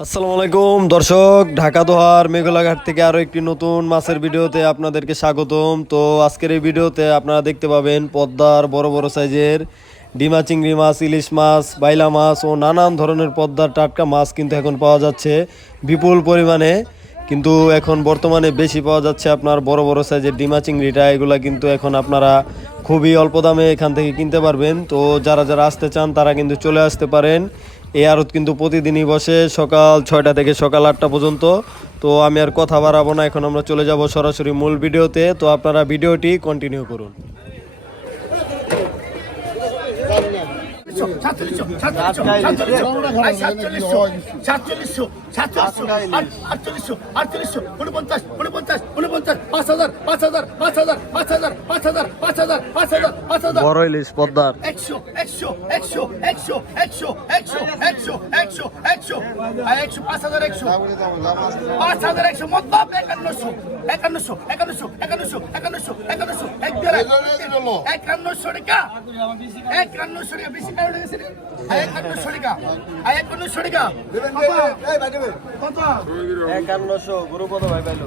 আসসালামু আলাইকুম, দর্শক, ঢাকা দোহার মেঘলাঘাট থেকে আরও একটি নতুন মাছের ভিডিওতে আপনাদেরকে স্বাগতম। তো আজকের এই ভিডিওতে আপনারা দেখতে পাবেন পদ্মার বড় বড় সাইজের ডিমা চিংড়ি মাছ, ইলিশ মাছ, বাইলা মাছ ও নানান ধরনের পদ্মার টাটকা মাছ কিন্তু এখন পাওয়া যাচ্ছে বিপুল পরিমাণে। কিন্তু এখন বর্তমানে বেশি পাওয়া যাচ্ছে আপনার বড় বড় সাইজের ডিমা চিংড়িটা। এগুলা কিন্তু এখন আপনারা খুবই অল্প দামে এখান থেকে কিনতে পারবেন। তো যারা যারা আসতে চান তারা কিন্তু চলে আসতে পারেন। এই আড়ত কিন্তু প্রতিদিনই বসে সকাল ছয়টা থেকে সকাল আটটা পর্যন্ত। তো আমি আর কথা বাড়াবো না, এখন আমরা চলে যাব সরাসরি মূল ভিডিওতে। তো আপনারা ভিডিওটি কন্টিনিউ করুন। পাঁচ হাজার পাঁচ হাজার পাঁচ হাজার পাঁচ হাজার পাঁচ হাজার পাঁচ হাজার পাঁচ হাজার পাঁচ হাজার। বড় ইলিশ পদ্মার। একশো একশো একশো একশো একশো একশো একশো একশো একশো। একশো পাঁচ হাজার একশো। পাঁচ হাজার একশো মতলব একান্নশো একান্নশো একান্নশো একান্নশো একান্নশো একান্নশো। এক দেড় একান্নশো টাকা। একান্নশো টাকা। বেশি কারণ গেছে রে। একান্নশো টাকা। একান্নশো টাকা। কত? একান্নশো। গুরু ভাই পাইলো?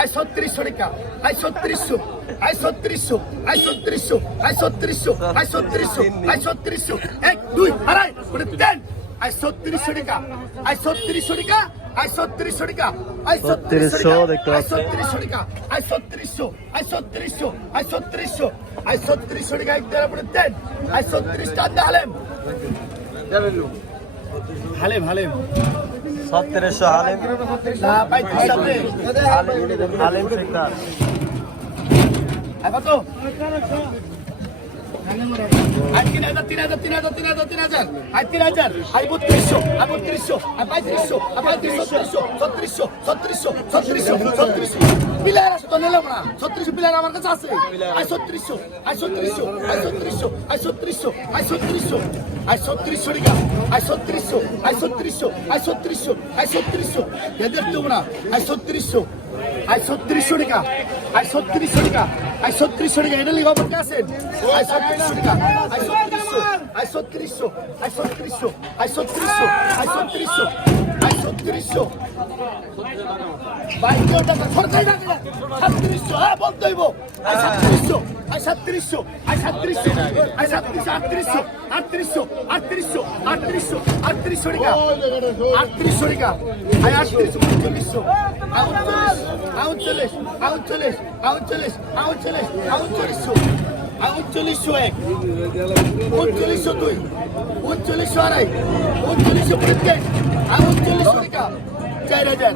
আই ছত্রিশশো টাকা আই ছত্রিশশো আই ছত্রিশশো আই ছত্রিশশো আই ছত্রিশশো আই ছত্রিশশো আই ছত্রিশশো। এক দুই আড়াই ওটা তিন আই ছত্রিশশো টাকা আই ছত্রিশশো টাকা আই ছত্রিশশো টাকা আই ছত্রিশশো আই ছত্রিশশো টাকা আই ছত্রিশশো আই ছত্রিশশো আই ছত্রিশশো আই ছত্রিশশো টাকা এক দেড় পরে দেন। আই ছত্রিশটা দালেম হালেম হালেম। হালেম। সত্তরেশো হালিম সেক্টর। কত আর তিন হাজার তিন হাজার তিন হাজার তিন হাজার তিন হাজার। আর তিন হাজার আর বত্রিশশো আর বত্রিশশো আর পঁয়ত্রিশশো আর পঁয়ত্রিশ ছত্রিশশো ছত্রিশশো ছত্রিশশো ছত্রিশশো ছত্রিশশো। পিলার আছে তো নিলাম না। ছত্রিশশো পিলার আমার কাছে আছে। আর ছত্রিশশো আর ছত্রিশশো আর ছত্রিশশো আর ছত্রিশশো আর ছত্রিশশো আর ছত্রিশশো টাকা আর ছত্রিশশো আর ছত্রিশশো আর ছত্রিশশো আর ছত্রিশশো। এদের তোমরা আর ছত্রিশশো আই ছত্রিশশো টাকা আই ছত্রিশশো টাকা আই ছত্রিশশো টাকা এটা লিখা আমার কাছে আই ছত্রিশশো টাকা আই ছত্রিশশো। আই ছত্রিশশো আই ছত্রিশশো আই ছত্রিশশো আই ছত্রিশশো আই ছত্রিশশো বাইকেও টাকা সরকারি টাকা সাতত্রিশশো হ্যাঁ বলতে হইব আই সাতত্রিশশো আই সাতত্রিশশো আই সাতত্রিশশো আই সাতত্রিশশো, আটত্রিশশো আটত্রিশশো আটত্রিশশো আটত্রিশশো আটত্রিশশো টাকা। আটত্রিশশো টাকা। আই আটত্রিশশো, উনচল্লিশশো। আউনচল্লিশ আউনচল্লিশ আউনচল্লিশ আউনচল্লিশ আউনচল্লিশশো উনচল্লিশশো এক উনচল্লিশশো দুই উনচল্লিশশো আড়াই উনচল্লিশশো পঞ্চাশ আর উনচল্লিশশো টাকা চার হাজার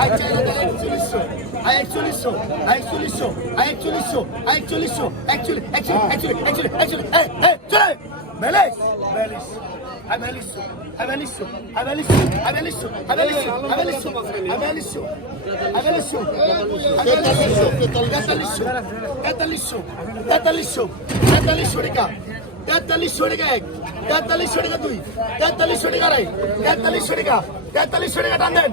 আর চার হাজার একচল্লিশশো আর একচল্লিশশো আর একচল্লিশশো আর একচল্লিশশো আর একচল্লিশশো একচল্লিশ একচল্লিশ একচল্লিশ একচল্লিশ একচল্লিশ একচল্লিশ বেলাইশ বেলাইশ তেতাল্লিশশো টাকা দুই তেতাল্লিশশো টাকা আড়াই তেতাল্লিশশো টাকা তেতাল্লিশশো টাকা টান দেন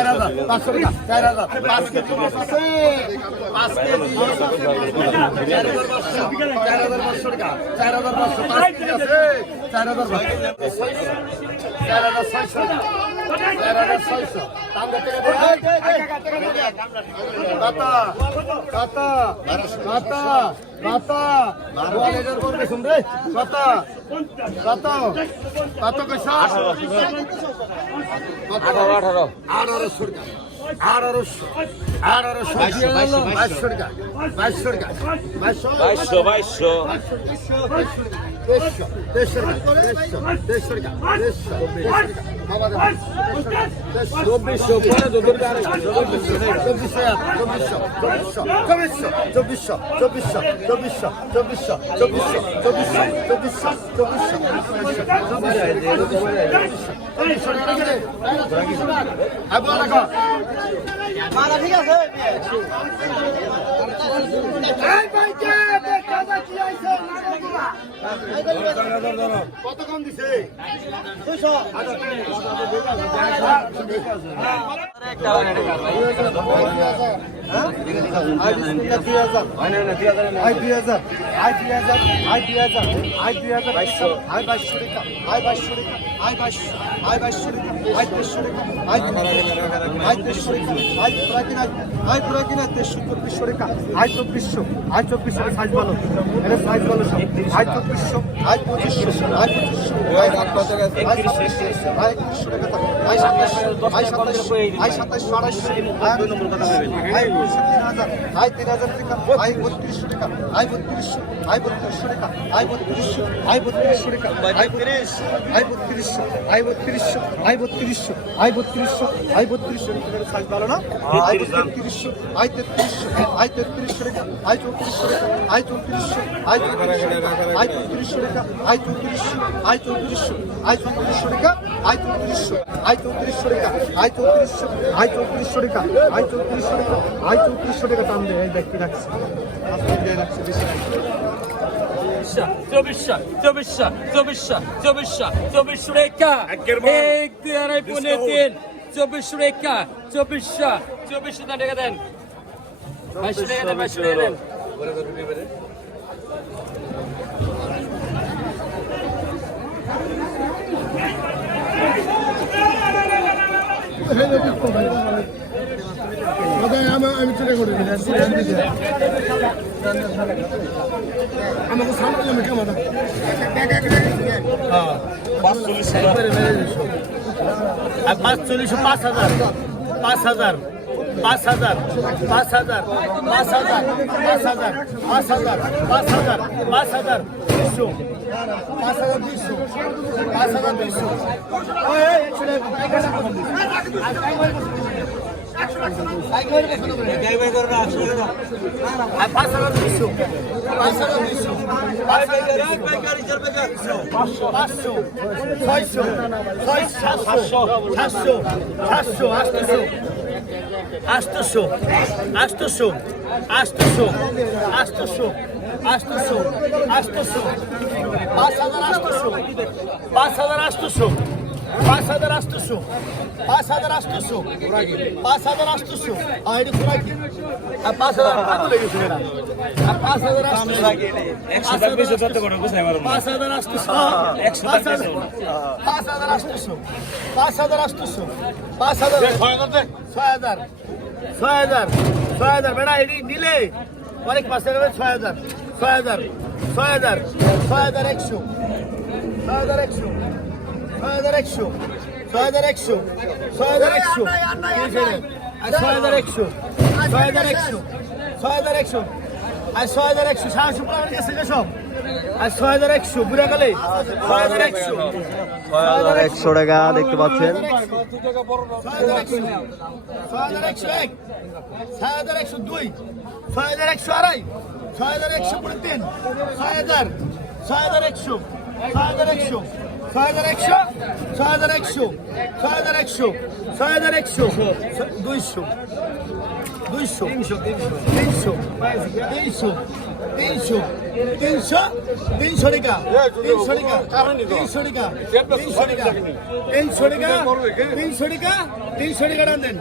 চার হাজার চার হাজার। পাঁচ কেজি মাছ আছে পাঁচ কেজি চার হাজার চার হাজার পাঁচশো, পাঁচ কেজি আছে চার টাকা। আঠারো আঠারো আঠারোশো টাকা আঠারোশো আঠারোশো বাইশশো টাকা বাইশশো টাকা বাইশশো বাইশশো বাইশশো তেইশশো তেইশশো টাকা তেইশশো তেইশশো টাকা তেইশশো চব্বিশশো চব্বিশশো চব্বিশশো চব্বিশশো চব্বিশশো চব্বিশশো চব্বিশশো চব্বিশশো চব্বিশশো চব্বিশশো চব্বিশশো কত কম দিছে আই দুই হাজার আই দুই হাজার আই দুই হাজার আই বাইশশো টাকা আই বাইশশো টাকা আই বাইশশো আই বাইশশো টাকা আই টাকা আই আই টাকা আই পুরা কিনা আই পুরা কিনা দেড়শো চব্বিশশো টাকা আই চব্বিশশো আই চব্বিশশো সাইজ ভালো এটা সাইজ ভালো সব আই চব্বিশশো আই পঁচিশশো আই পঁচিশশো আই গেছে আই একত্রিশশো টাকা আই সাতাশশো আই সাতাশশো আই সাতাশশো আড়াইশো আই দুই নম্বর কথা আই তিন হাজার আই তিন হাজার টাকা আই বত্রিশশো টাকা আই বত্রিশশো আই বত্রিশশো টাকা আই বত্রিশশো আই বত্রিশশো টাকা আই বত্রিশশো আই বত্রিশশো আয় বত্রিশশো আয় বত্রিশশো আয় বত্রিশশো আয় বত্রিশশো সাইজ ভালো না? আয় বত্রিশশো। আয় আয় তেত্রিশশো রেখা আয় চৌত্রিশশো রেখা আয় আয় চৌত্রিশশো আয় রেখা আয় চৌত্রিশশো আয় চৌত্রিশশো আয় চৌত্রিশশো রেখা আয় চৌত্রিশশো আয় চৌত্রিশশো আয় চৌত্রিশশো আয় চৌত্রিশশো আয় চৌত্রিশশো আয় চৌত্রিশশো রেখা টান দেয় এই ব্যক্তি রাখছে রাখছে বেশি রাখছে। চব্বিশশো চব্বিশশো চব্বিশশো চব্বিশশো চব্বিশশো রেখা। এক দুই আড়াই পনেরো তিন। চব্বিশশো রেখা চব্বিশশো চব্বিশশো টাকা দেন। বাইশশো টাকা দেন বাইশশো টাকা দেন। আমি চলে করে আমাকে সামনে আমি কেমন আর পাঁচ চল্লিশ পাঁচ হাজার। পাঁচ হাজার। পাঁচ হাজার। পাঁচ হাজার। পাঁচ হাজার। পাঁচ হাজার। পাঁচ হাজার। পাঁচ হাজার। পাঁচ হাজার। দুশো। পাঁচ হাজার দুশো। পাঁচ হাজার দুশো। আষ্টশো আষ্টশো আষ্টশো আষ্টশো আষ্টশো আষ্টশো পাঁচ হাজার আষ্টশো পাঁচ হাজার আষ্টশো পাঁচ হাজার আটশো পাঁচ হাজার আটশো পাঁচ হাজার আটশো হাজার আটশো আর পাঁচ হাজার পাগল গেছে এরা। আর পাঁচ হাজার পাঁচ হাজার আটশো পাঁচ হাজার আটশো পাঁচ হাজার আটশো পাঁচ হাজার ছয় হাজার ছয় হাজার। ছয় হাজার। বেড়া এটি দিলে অনেক পাঁচ হাজার ছয় হাজার। ছয় হাজার। ছয় হাজার। ছয় হাজার একশো। ছয় হাজার একশো। ছয় হাজার একশো ছয় হাজার একশো ছয় হাজার একশো ছয় হাজার একশো ছয় হাজার একশো ছয় হাজার একশো আর ছয় হাজার একশো সাড়ে শুক্র আমার কাছে সব আর ছয় হাজার একশো বুড়া গেলে ছয় হাজার একশো ছয় হাজার একশো টাকা দেখতে পাচ্ছেন ছয় হাজার একশো ছয় হাজার একশো এক ছয় হাজার একশো দুই ছয় হাজার একশো আড়াই ছয় হাজার একশো তিন ছয় হাজার ছয় হাজার একশো ছয় হাজার একশো ছয় হাজার একশো ছয় হাজার একশো ছয় হাজার একশো ছয় হাজার একশো দুইশো দুইশো তিনশো তিনশো তিনশো তিনশো তিনশো তিনশো টাকা তিনশো টাকা তিনশো টাকা তিনশো টাকা তিনশো টাকা তিনশো টাকা তিনশো টাকা দেন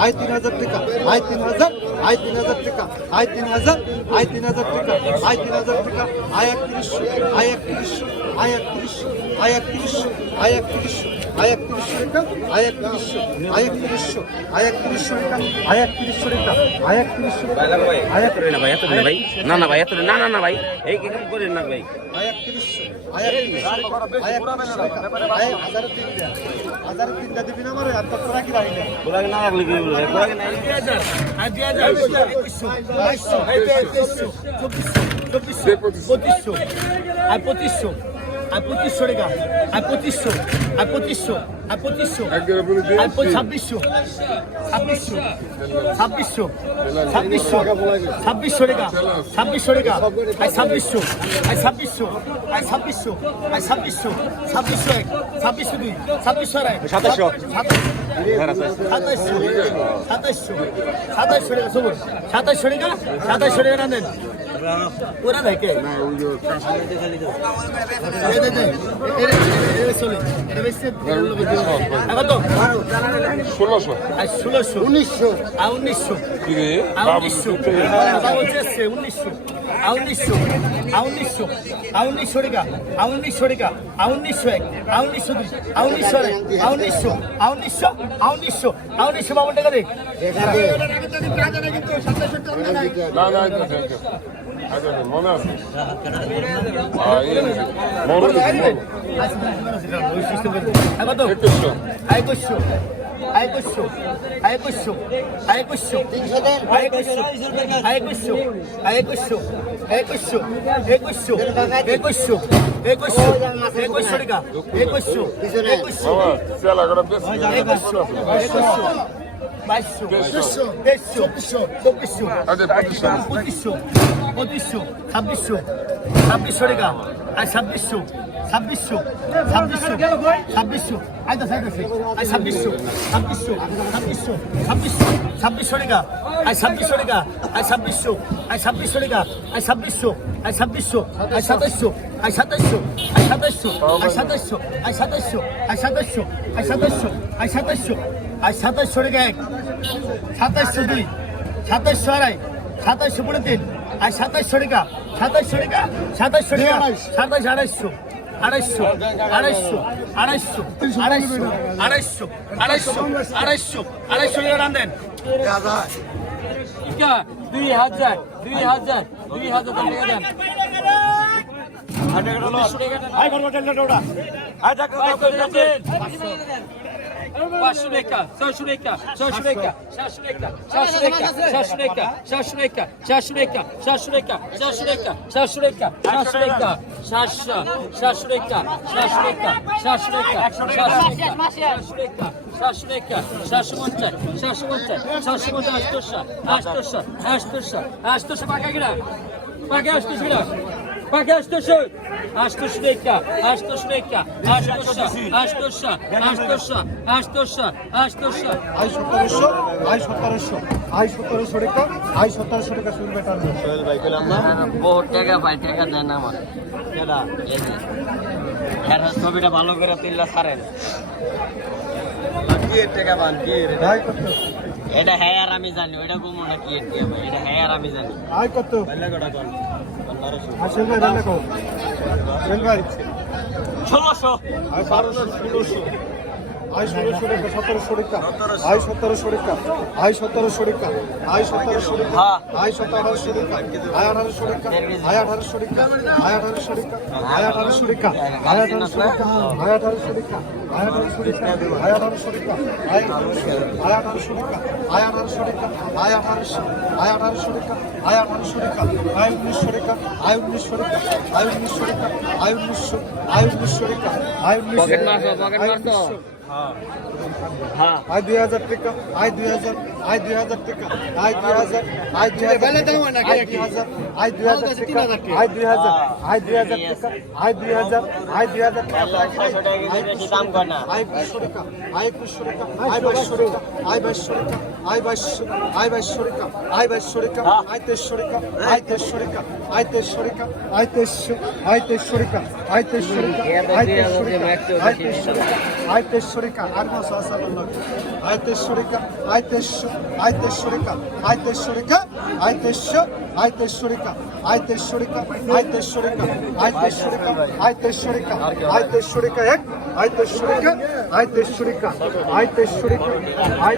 আয় তিন হাজার টাকা আয় তিন হাজার আয় তিন হাজার টাকা Afrika, Ait bin Hazar, Ait bin Hazar Afrika, Ait bin Hazar Afrika, ayak giriş, ayak giriş, ayak giriş, ayak giriş, ayak giriş, আয় একত্রিশশো রেখা আয় একত্রিশশো আয় একত্রিশশো আয় একত্রিশশো রেখা আয় একত্রিশশো রেখা আয় একত্রিশশো আয় না ভাই এত না ভাই না না ভাই এত না না না ভাই এই কি করেন না ভাই আয় একত্রিশশো আয় একত্রিশশো আয় একত্রিশশো পঁচিশশো আর পঁচিশশো আর পঁচিশশো টাকা। আর পঁচিশশো আর পঁচিশশো আর পঁচিশশো আর ছাব্বিশশো ছাব্বিশশো ছাব্বিশশো ছাব্বিশশো ছাব্বিশশো টাকা ছাব্বিশশো টাকা আর ছাব্বিশশো আর ছাব্বিশশো আর ছাব্বিশশো আর ছাব্বিশশো ছাব্বিশশো এক ছাব্বিশশো দুই ছাব্বিশশো এক সাতাশশো। সাতাশশো সাতাশশো সাতাশশো টাকা সবুজ সাতাশশো টাকা সাতাশশো টাকা নেন ওরা দেখে না ওই যে ষোলোশো ষোলোশো উনিশশো উনিশশো উনিশশো উনিশশো আউনিশশো আউনিশশো আউনিশশো টাকা আউনিশশো টাকা আউনিশশো এক আউনিশশো না না একুশশো। বাইশশো। তেইশশো চব্বিশশো। চব্বিশশো। আচ্ছা, পঁচিশশো। পঁচিশশো। ছাব্বিশশো। ছাব্বিশশো টাকা। আর ছাব্বিশশো। ছাব্বিশশো ছাব্বিশশো ছাব্বিশশো। আইতা সাইতেছে আর ছাব্বিশশো ছাব্বিশশো ছাব্বিশশো ছাব্বিশশো ছাব্বিশশো টাকা। আর ছাব্বিশশো টাকা আর ছাব্বিশশো আর ছাব্বিশশো টাকা আর ছাব্বিশশো আর ছাব্বিশশো আর সাতাশশো আর সাতাশশো আর সাতাশশো আর সাতাশশো আর সাতাশশো আর সাতাশশো আর সাতাশশো আর সাতাশশো আর সাতাশশো টাকা এক। সাতাশশো দুই সাতাশশো আড়াই সাতাশশো পনেরো তিন আর সাতাশশো টাকা সাতাশশো টাকা সাতাশশো টাকা সাতাশ আড়াইশো। আড়াইশো আড়াইশো আড়াইশো আড়াইশো আড়াইশো আড়াইশো আড়াইশো আড়াইশো রান দেন দুই হাজার দুই হাজার দুই হাজার টাকা দেন পাঁচশো টাকা ছয়শো টাকা ছয়শো টাকা সাতশো টাকা সাতশো টাকা সাতশো টাকা সাতশো টাকা সাতশো টাকা সাতশো টাকা সাতশো টাকা সাতশো টাকা সাতশো টাকা সাতশো সাতশো টাকা সাতশো টাকা সাতশো টাকা সাতশো টাকা সাতশো টাকা সাতশো টাকা সাতশো পঞ্চাশ সাতশো পঞ্চাশ সাতশো পঞ্চাশ আটশোশো আটশোশো আটশোশো আটশোশো পাকা কিনা পাকা আটশোশো কিনা Bak Astoşu. Astoşu dakika. Astoşu dakika. Astoşu. Astoşu. Astoşu. Astoşu. Astoşu. আই সতেরোশো আই সতেরোশো আই সতেরোশো টাকা আই সতেরোশো টাকা শুরু বেটার সোহেল ভাই কইলাম না বহুত টাকা ভাই টাকা দেন আমার কেডা এর ছবিটা ভালো করে তিল্লা ছাড়েন কি এটা হ্যাঁ আর আমি জানি ওইটা গুমো না কি এটা হ্যাঁ আর আমি জানি কত ষোলোশো। বারোশো ষোলোশো। আই ষোলোশো টাকা সতেরোশো টাকা আই সতেরোশো টাকা আই সতেরোশো টাকা আই সতেরোশো টাকা হ্যাঁ। আই সতেরোশো টাকা আই আঠারোশো টাকা আই আঠারোশো টাকা আই আঠারোশো টাকা আই আঠারোশো টাকা আই আঠারোশো টাকা আই আঠারোশো টাকা আই আঠারোশো টাকা আই আঠারোশো টাকা আই আঠারোশো টাকা আই আঠারোশো টাকা আই আঠারোশো আই আঠারোশো টাকা আই আঠারোশো টাকা আই উনিশশো টাকা আই উনিশশো টাকা আই উনিশশো টাকা আই উনিশশো আই উনিশশো টাকা আই উনিশশো পকেট মারছো, পকেট মারছো। হ্যাঁ দুই 2000 টাকা আই 2000 আই 2000 টাকা আই 2000 আই 2000 বেলে দাও না আই 2000 আই 2000 টাকা আই 2000 আই 2000 টাকা আই 2000 আই 2000 টাকা আই বেশি দাম কর না আই 500 টাকা আই 500 টাকা আই 500 টাকা আই বাইশ টাকা আই 22 আই 22 টাকা আই বাইশ টাকা আই 23 টাকা আই তেশ টাকা আই 23 টাকা আই 23 আই 23 টাকা আই 23 টাকা আই 23 টাকা আই 23 টাকা আই 23 আয়তেশ্বরিকা আরমা সাল্লাল্লাহু আয়তেশ্বরিকা আয়তেশ্ব আয়তেশ্বরিকা আয়তেশ্বরিকা আয়তেশ্ব আয়তেশ্বরিকা আয়তেশ্বরিকা আয়তেশ্বরিকা আয়তেশ্বরিকা আয়তেশ্বরিকা আয়তেশ্বরিকা এক আয়তেশ্বরিকা আয়তেশ্বরিকা আয়তেশ্বরিকা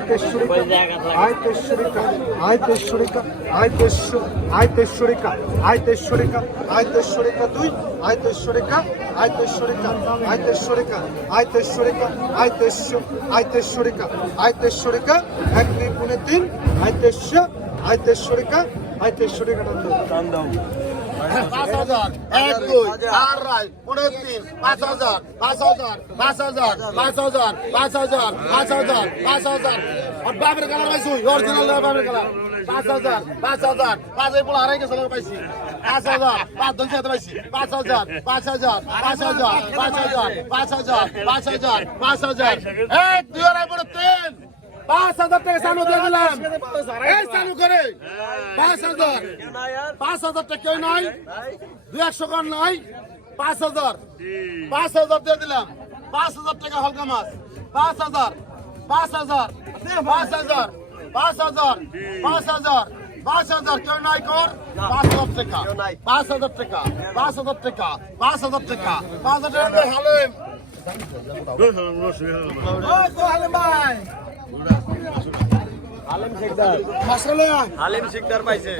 আয়তেশ্বরিকা আয়তেশ্বরিকা আয়তেশ্বরিকা আয়তেশ্ব আয়তেশ্বরিকা আয়তেশ্বরিকা আয়তেশ্বরিকা দুই আয়তেশ্বরিকা আয়তেশ্বরিকা আয়তেশ্বরিকা আয়তেশ্বরিকা আয় তেইশশো টাকা আয় তেইশশো টাকা আয় তেইশশো আয় তেইশশো টাকা আয় তেইশশো টাকা এক দুই পুনে তিন আয় তেইশশো আয় তেইশশো টাকা আয় তেইশশো টাকা টান দাও পাঁচ হাজার এক দুই চার রায় পনেরো তিন পাঁচ হাজার পাঁচ হাজার পাঁচ হাজার পাঁচ হাজার পাঁচ হাজার পাঁচ হাজার পাঁচ হাজার আর বাপের কালার পাইছি অরিজিনাল বাপের কালার পাঁচ হাজার পাঁচ হাজার পাঁচ পোলা হারাই গেছে পাইছি পাঁচ হাজার, পাঁচ দশ হাজার পাইছি পাঁচ হাজার পাঁচ হাজার পাঁচ হাজার পাঁচ হাজার পাঁচ হাজার পাঁচ হাজার পাঁচ হাজার। এক দুই আড়াই পনেরো তিন। পাঁচ হাজার টাকা চালু দিয়ে দিলাম। এই চালু করে। পাঁচ হাজার। পাঁচ হাজার টাকা কেউ নাই। দুই একশো কর নাই। পাঁচ হাজার। পাঁচ হাজার দিয়ে দিলাম। পাঁচ হাজার টাকা হালকা মাছ। পাঁচ হাজার। পাঁচ হাজার। পাঁচ হাজার। পাঁচ হাজার। পাঁচ হাজার। পাঁচ হাজার কেউ নাই কর পাঁচ হাজার টাকা। পাঁচ হাজার টাকা পাঁচ হাজার টাকা পাঁচ হাজার টাকা। পাঁচ হাজার টাকা হালিম। হালিম শিকদার আলিম শিকদার পাইছে।